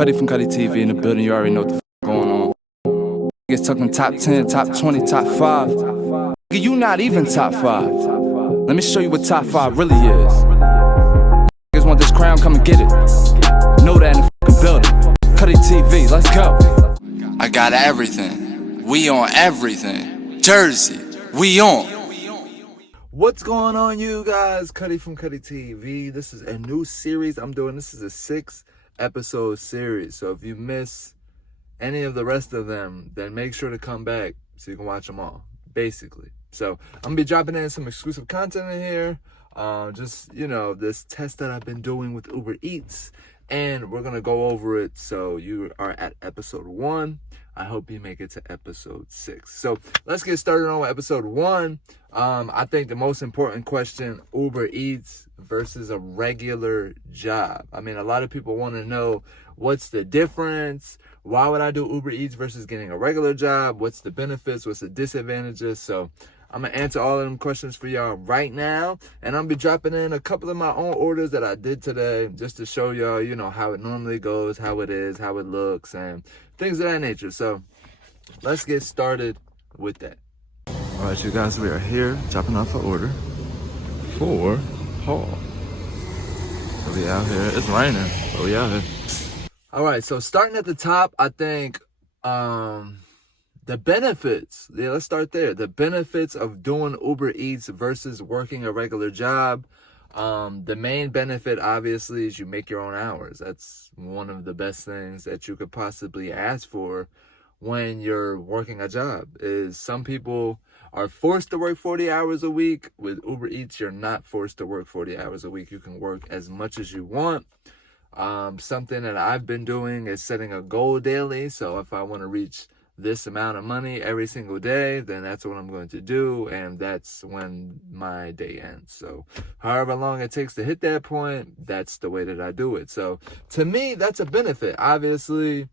Cuddy from Cuddy TV in the building, you already know what the going on. Niggas talking top 10, top 20, top 5. Nigga, you not even top 5. Let me show you what top 5 really is. Niggas want this crown, come and get it. Know that in the fucking building. Cuddy TV, let's go. I got everything. We on everything. Jersey, we on. What's going on, you guys? Cuddy from Cuddy TV. This is a new series I'm doing. This is a 6-episode series. So if you miss any of the rest of them, then make sure to come back so you can watch them all, basically. So I'm gonna be dropping in some exclusive content in here. Just, this test that I've been doing with Uber Eats, and we're gonna go over it. So you are at episode 1. I hope you make it to episode 6. So let's get started on episode 1. I think the most important question, Uber Eats versus a regular job. I mean, a lot of people want to know, what's the difference? Why would I do Uber Eats versus getting a regular job? What's the benefits? What's the disadvantages? So I'm going to answer all of them questions for y'all right now. And I'm going to be dropping in a couple of my own orders that I did today just to show y'all, how it normally goes, how it is, how it looks, and things of that nature. So let's get started with that. All right, you guys, we are here dropping off an order for Paul. We out here. It's raining, but we out here. All right, so starting at the top, I think the benefits. Yeah, let's start there. The benefits of doing Uber Eats versus working a regular job. The main benefit, obviously, is you make your own hours. That's one of the best things that you could possibly ask for when you're working a job. Is some people are forced to work 40 hours a week. With Uber Eats, you're not forced to work 40 hours a week. You can work as much as you want. Something that I've been doing is setting a goal daily. So if I want to reach this amount of money every single day, then that's what I'm going to do, and that's when my day ends. So however long it takes to hit that point, that's the way that I do it. So to me, that's a benefit. Obviously,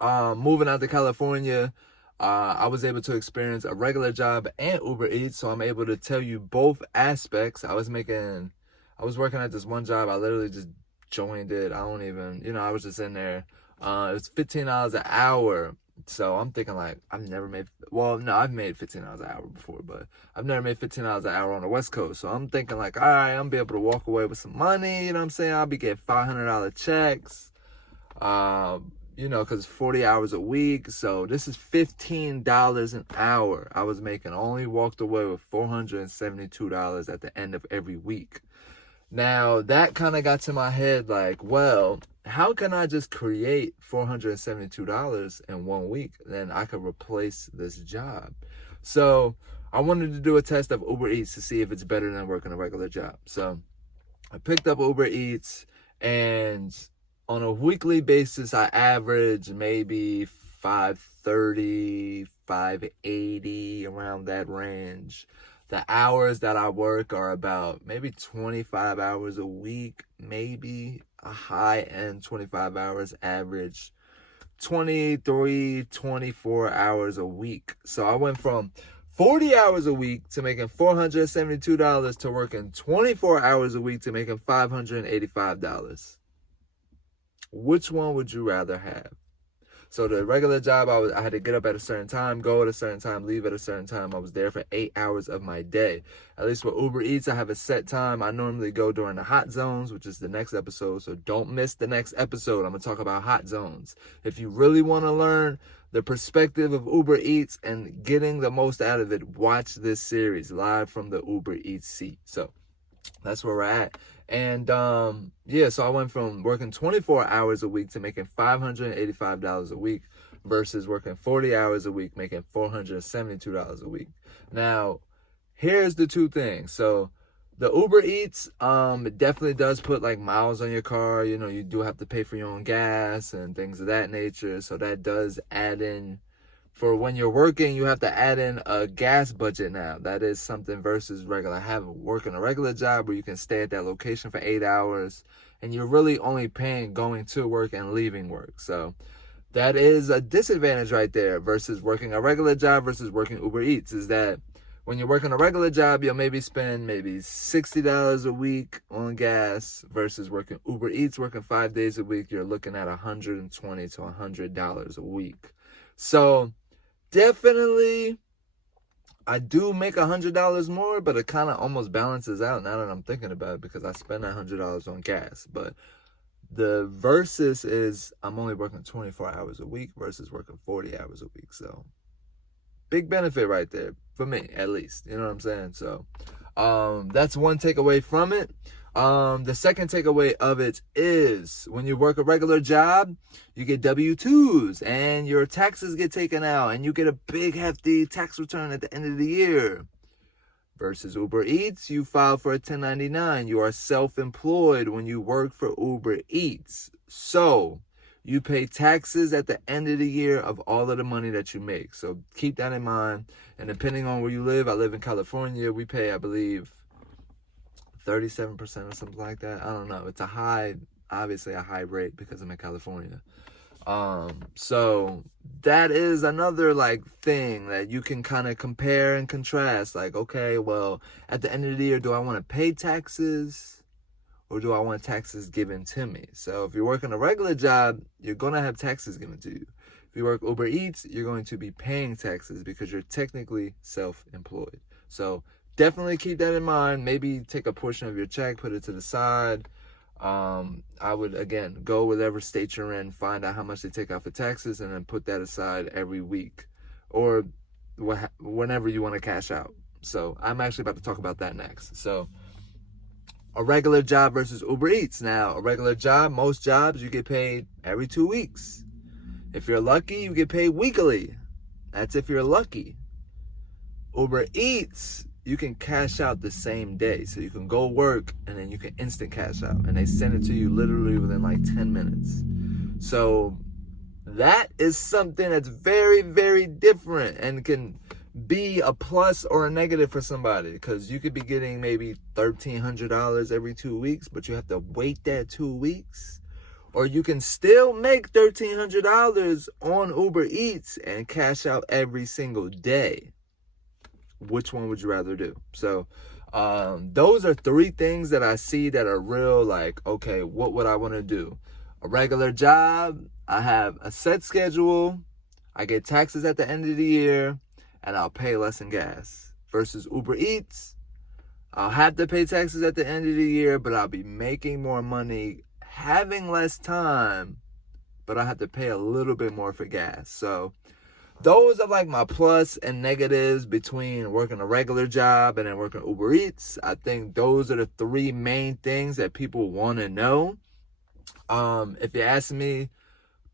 moving out to California, I was able to experience a regular job and Uber Eats, so I'm able to tell you both aspects. I was working at this one job. I literally just joined it. I don't even, I was just in there. It was $15 an hour. So I'm thinking I've made $15 an hour before, but I've never made $15 an hour on the West Coast. So I'm thinking all right, I'm gonna be able to walk away with some money. You know what I'm saying? I'll be getting $500 checks, because it's 40 hours a week. So this is $15 an hour I was making. I only walked away with $472 at the end of every week. Now, that kind of got to my head how can I just create $472 in 1 week? Then I could replace this job. So I wanted to do a test of Uber Eats to see if it's better than working a regular job. So I picked up Uber Eats, and on a weekly basis, I average maybe $530, $580, around that range. The hours that I work are about maybe 25 hours a week, maybe a high end 25 hours, average 23, 24 hours a week. So I went from 40 hours a week to making $472 to working 24 hours a week to making $585. Which one would you rather have? So the regular job, I had to get up at a certain time, go at a certain time, leave at a certain time. I was there for 8 hours of my day. At least with Uber Eats, I have a set time. I normally go during the hot zones, which is the next episode. So don't miss the next episode. I'm going to talk about hot zones. If you really want to learn the perspective of Uber Eats and getting the most out of it, watch this series live from the Uber Eats seat. So that's where we're at. And so I went from working 24 hours a week to making $585 a week versus working 40 hours a week, making $472 a week. Now, here's the two things. So the Uber Eats, it definitely does put miles on your car. You do have to pay for your own gas and things of that nature. So that does add in. For when you're working, you have to add in a gas budget now. That is something versus working a regular job where you can stay at that location for 8 hours and you're really only paying going to work and leaving work. So that is a disadvantage right there versus working a regular job versus working Uber Eats, is that When you're working a regular job, you'll maybe spend maybe $60 a week on gas versus working Uber Eats, working 5 days a week. You're looking at $120 to $100 a week. So definitely, I do make $100 more, but it kind of almost balances out now that I'm thinking about it because I spend $100 on gas. But the versus is I'm only working 24 hours a week versus working 40 hours a week. So big benefit right there for me, at least. You know what I'm saying? So that's one takeaway from it. The second takeaway of it is when you work a regular job, you get W-2s and your taxes get taken out and you get a big hefty tax return at the end of the year. Versus Uber Eats, you file for a 1099. You are self-employed when you work for Uber Eats. So you pay taxes at the end of the year of all of the money that you make. So keep that in mind. And depending on where you live, I live in California. We pay, I believe, 37% or something like that. I don't know. It's obviously a high rate because I'm in California. So that is another like thing that you can kind of compare and contrast. Like, okay, well, at the end of the year, do I want to pay taxes or do I want taxes given to me? So if you're working a regular job, you're going to have taxes given to you. If you work Uber Eats, you're going to be paying taxes because you're technically self-employed. So definitely keep that in mind. Maybe take a portion of your check, put it to the side. I would, again, go whatever state you're in, find out how much they take out for taxes, and then put that aside every week or whenever you want to cash out. So I'm actually about to talk about that next. So a regular job versus Uber Eats. Now, a regular job, most jobs, you get paid every 2 weeks. If you're lucky, you get paid weekly. That's if you're lucky. Uber Eats, you can cash out the same day. So you can go work and then you can instant cash out. And they send it to you literally within like 10 minutes. So that is something that's very, very different and can be a plus or a negative for somebody. Because you could be getting maybe $1,300 every 2 weeks, but you have to wait that 2 weeks. Or you can still make $1,300 on Uber Eats and cash out every single day. Which one would you rather do? So those are three things that I see that are real, like, okay, what would I want to do? A regular job, I have a set schedule, I get taxes at the end of the year, and I'll pay less in gas. Versus Uber Eats, I'll have to pay taxes at the end of the year, but I'll be making more money, having less time, but I have to pay a little bit more for gas. So those are like my plus and negatives between working a regular job and then working Uber Eats. I think those are the three main things that people want to know. If you ask me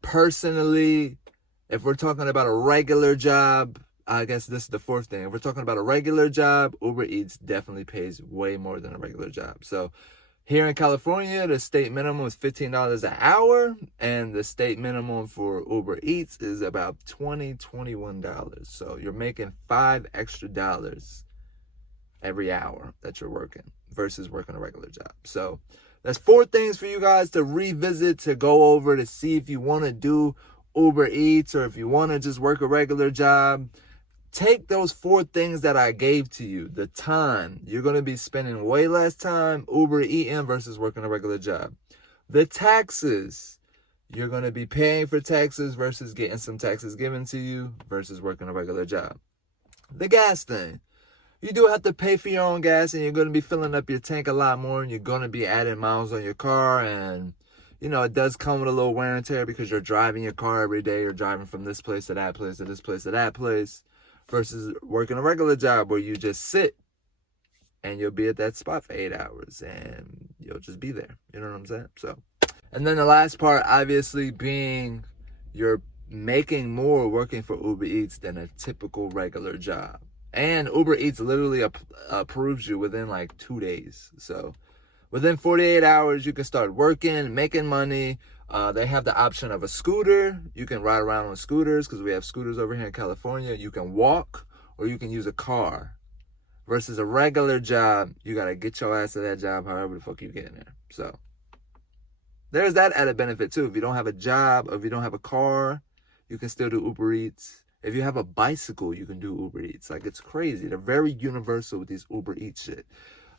personally, if we're talking about a regular job, I guess this is the fourth thing. If we're talking about a regular job, Uber Eats definitely pays way more than a regular job. So here in California, the state minimum is $15 an hour, and the state minimum for Uber Eats is about $21. So you're making $5 extra every hour that you're working versus working a regular job. So that's 4 things for you guys to revisit, to go over, to see if you want to do Uber Eats or if you want to just work a regular job. Take those 4 things that I gave to you. The time, you're going to be spending way less time Uber eating versus working a regular job. The taxes, you're going to be paying for taxes versus getting some taxes given to you versus working a regular job. The gas thing, you do have to pay for your own gas and you're going to be filling up your tank a lot more and you're going to be adding miles on your car, and you know, it does come with a little wear and tear because you're driving your car every day. You're driving from this place to that place to this place to that place. Versus working a regular job where you just sit and you'll be at that spot for 8 hours and you'll just be there. You know what I'm saying? So, and then the last part, obviously, being you're making more working for Uber Eats than a typical regular job. And Uber Eats literally approves you within like 2 days. So within 48 hours, you can start working, making money. They have the option of a scooter. You can ride around on scooters because we have scooters over here in California. You can walk or you can use a car. Versus a regular job, you got to get your ass to that job however the fuck you get in there. So there's that added benefit too. If you don't have a job or if you don't have a car, you can still do Uber Eats If you have a bicycle, you can do Uber Eats. Like, it's crazy. They're very universal with these Uber Eats shit.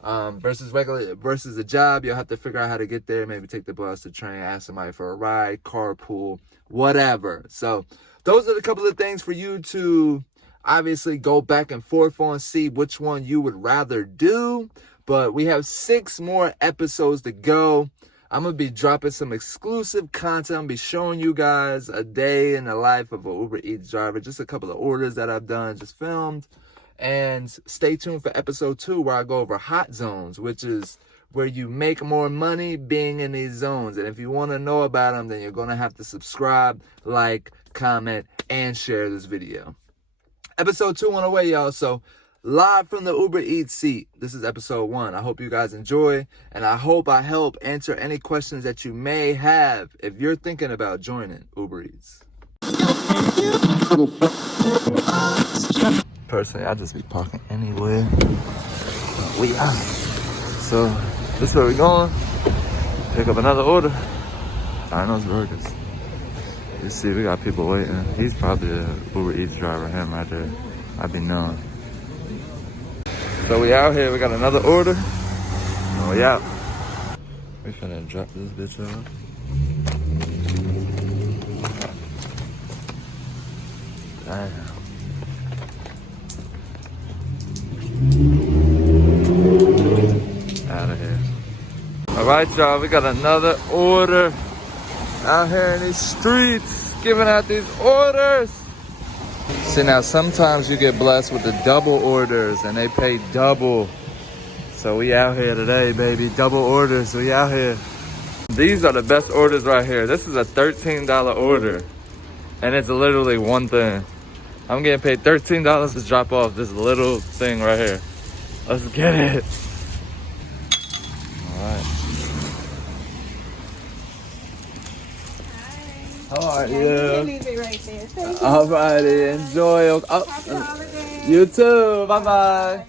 Versus a job, you'll have to figure out how to get there. Maybe take the bus, the train, ask somebody for a ride, carpool, whatever. So those are the couple of things for you to obviously go back and forth on, see which one you would rather do. But we have 6 more episodes to go. I'm going to be dropping some exclusive content. I'm going to be showing you guys a day in the life of an Uber Eats driver. Just a couple of orders that I've done, just filmed. And stay tuned for episode 2, where I go over hot zones, which is where you make more money being in these zones. And if you want to know about them, then you're going to have to subscribe, like, comment, and share this video. Episode 2 on the way, y'all. So live from the Uber Eats seat. This is episode 1. I hope you guys enjoy, and I hope I help answer any questions that you may have if you're thinking about joining Uber Eats. Personally, I just be parking anywhere. We out. So this is where we going. Pick up another order. Dino's Burgers. You see, we got people waiting. He's probably an Uber Eats driver, him right there. I'd be knowing. So we out here, we got another order. And we out. We finna drop this bitch off. Damn. Out of here. Alright, y'all, we got another order out here in these streets, giving out these orders. See, now sometimes you get blessed with the double orders and they pay double. So we out here today, baby. Double orders, we out here. These are the best orders right here. This is a $13 order and it's literally one thing. I'm getting paid $13 to drop off this little thing right here. Let's get it. Alright. How are you? Leave it right there. Alrighty, enjoy. Happy holidays. You too. Bye bye.